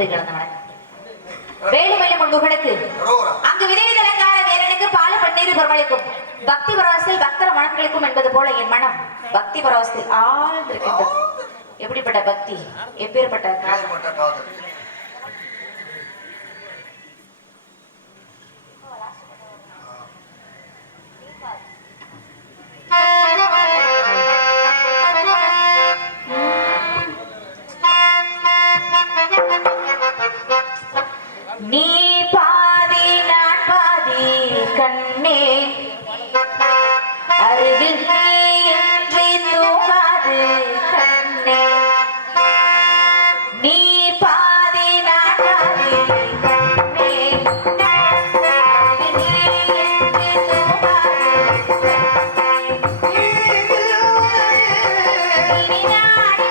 நன்றி கலந்த வணக்கம். வேலுமல்ல முன்முகனுக்கு அங்கு விதைவி தலங்கார வேலனுக்கு பால பன்னீர் பெருமளுக்கும் பக்தி பரவசத்தில் பக்தர மனங்களுக்கும் என்பது போல என் மனம் பக்தி பரவசத்தில் ஆழ்ந்திருக்கின்றது. எப்படிப்பட்ட பக்தி, எப்பேற்பட்ட காதல். நீ பாதி நான் பாதி கண்ணே அருகில் நீ என்று தூங்காது கண்ணே. நீ பாதி நான் பாதி கண்ணே அருகில் நீ என்று தூங்காது கண்ணே. இனி நானே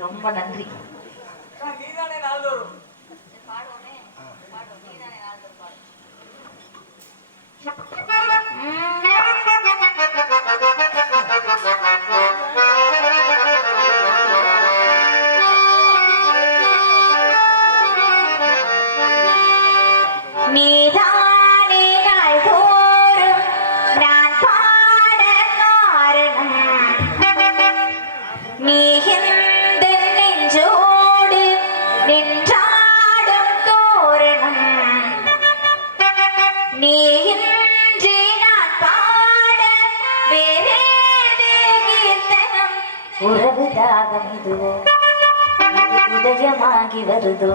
ரொம்ப நன்றி. உறவு தாகம் இதுவோ உதயமாகி வருதோ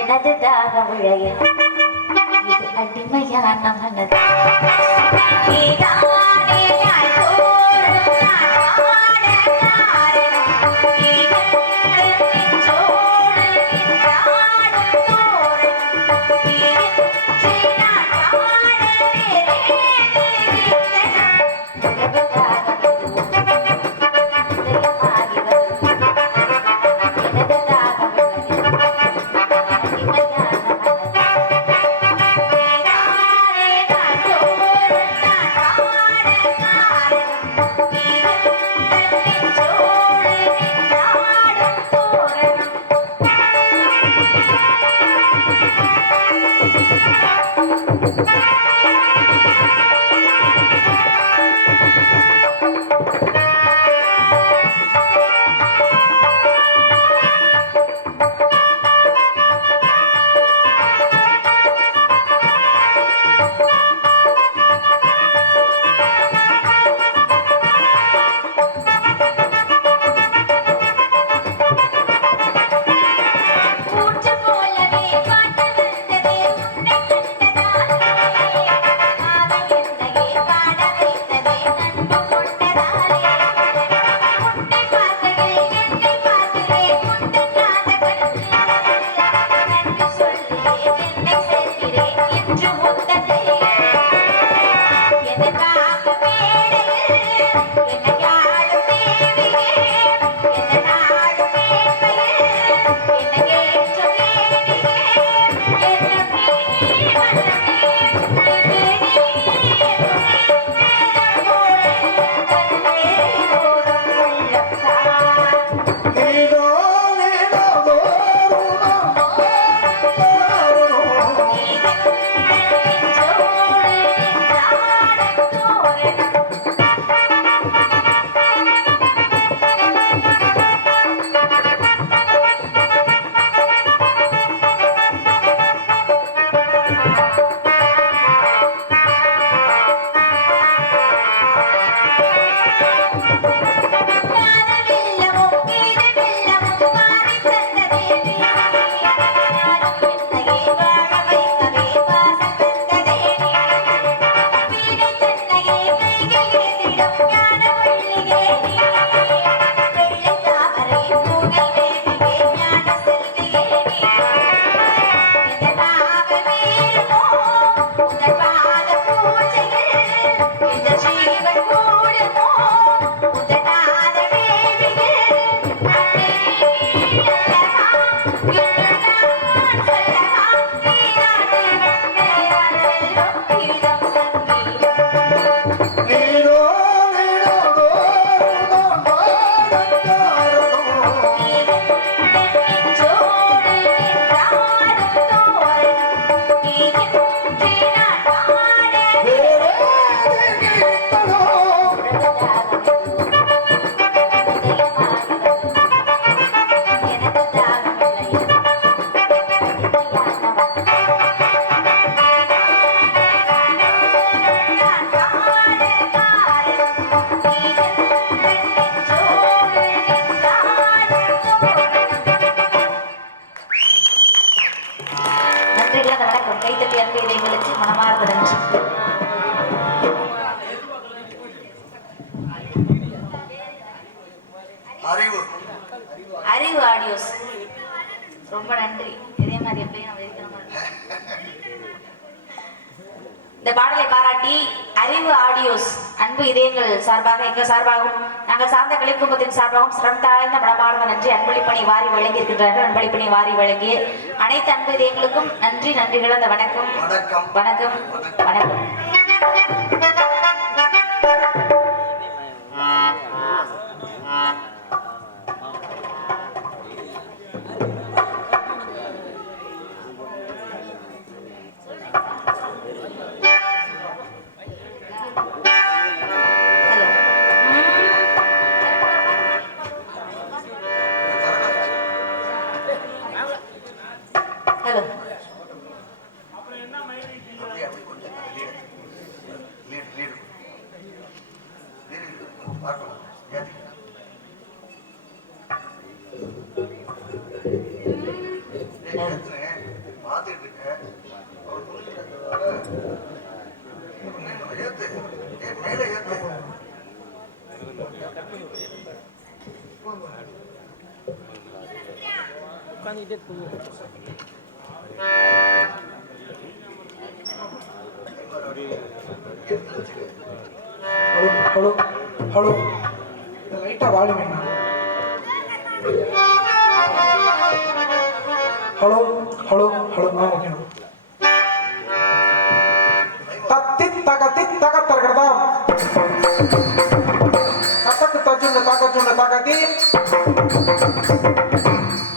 எனது தாகம் உழைய இது அடிமையான மனது. ஆடியோஸ். ரொம்ப நன்றி. இதே மாதிரி எப்பயும் நம்ம இருக்கணும். இந்த பாடலை பாராட்டி அறிவு ஆடியோஸ் அன்பு இதயங்கள் சார்பாக எங்கள் சார்பாகவும் நாங்கள் சார்ந்த கலை குடும்பத்தின் சார்பாகவும் சிரம் தாழ்ந்த மனமார்ந்த நன்றி அன்பளிப்பணி வாரி வழங்கி இருக்கின்றார்கள். அன்பளிப்பணி வாரி வழங்கிய அனைத்து அன்பு இதயங்களுக்கும் நன்றி நன்றிகள். அந்த வணக்கம் வணக்கம் வணக்கம். ஹலோ ஹலோ ஹலோ லைட்டா வால்யூம் என்ன? Hello hello hello okay. தத்தி தகத்தி தகத்தர்கடா தத்தக்கு தஜுண்டு தாகஜுண்டு தாகதி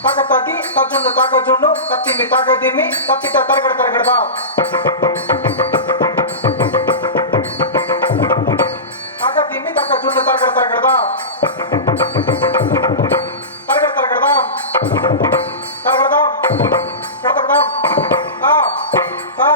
தாகத்தாதி தஜுண்டு தாகஜுண்டு தத்திமி தாகதிமி தத்திட்ட தரகட தரகடா தாகதிமி தாகஜுண்டு தரகட தரகடா தரகட தரகடா தரகடா கரகடா ஆ ஆ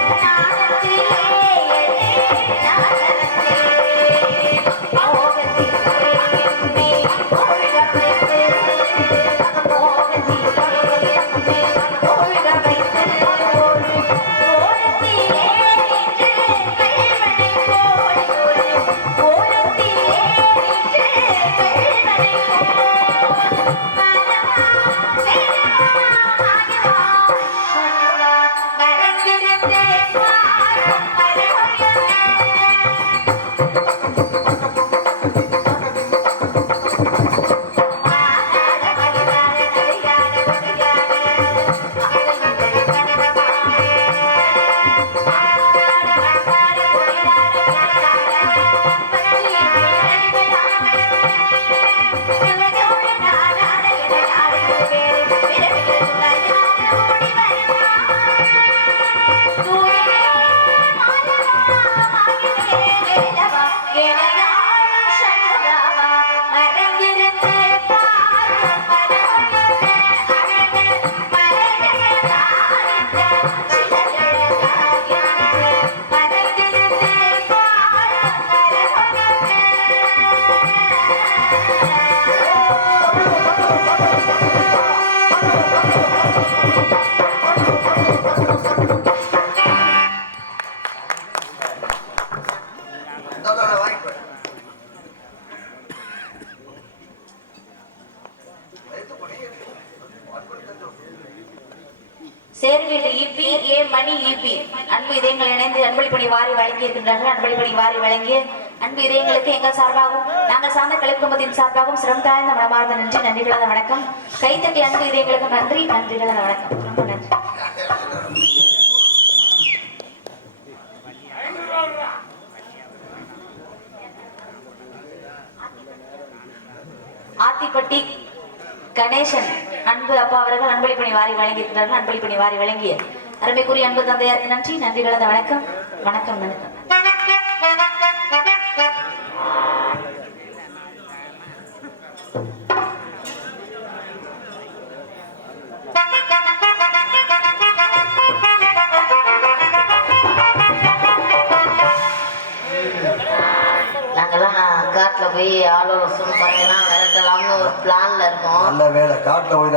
Bye. சேர்வீடு ஈபி ஏ மணி ஈபி அன்பு இதயங்கள் இணைந்து அன்பளிப்பணி வாரி வழங்கி இருக்கின்றார்கள். அன்பளிப்பணி வாரி வழங்கிய அன்பு இதயங்களுக்கு எங்கள் சார்பாகவும் நாங்கள் சார்ந்த கலை குடும்பத்தின் சார்பாகவும் சிரம் தாழ்ந்த மனமார்ந்த நன்றி, நன்றி கலந்த வணக்கம். கைத்தட்டி அன்பு இதயங்களுக்கு நன்றி, நன்றி கலந்த வணக்கம். ரொம்ப நன்றி. ஆத்திப்பட்டி கணேசன் அன்பு அப்பா அவர்கள் அன்பளிப்பணி வாரி வழங்கியிருக்கிறார்கள். அன்பளிப்பணி வாரி வழங்கிய அருமைக்குரிய அன்பு தந்தையாருக்கு நன்றி, நன்றி கலந்த வணக்கம். வணக்கம் வணக்கம். நாங்கெல்லாம் காட்டுல போய் ஆளோட சொல்லி பார்த்தீங்கன்னா விரட்டலாம்னு ஒரு பிளான்ல இருக்கோம். நல்ல வேலை காட்டுல போய்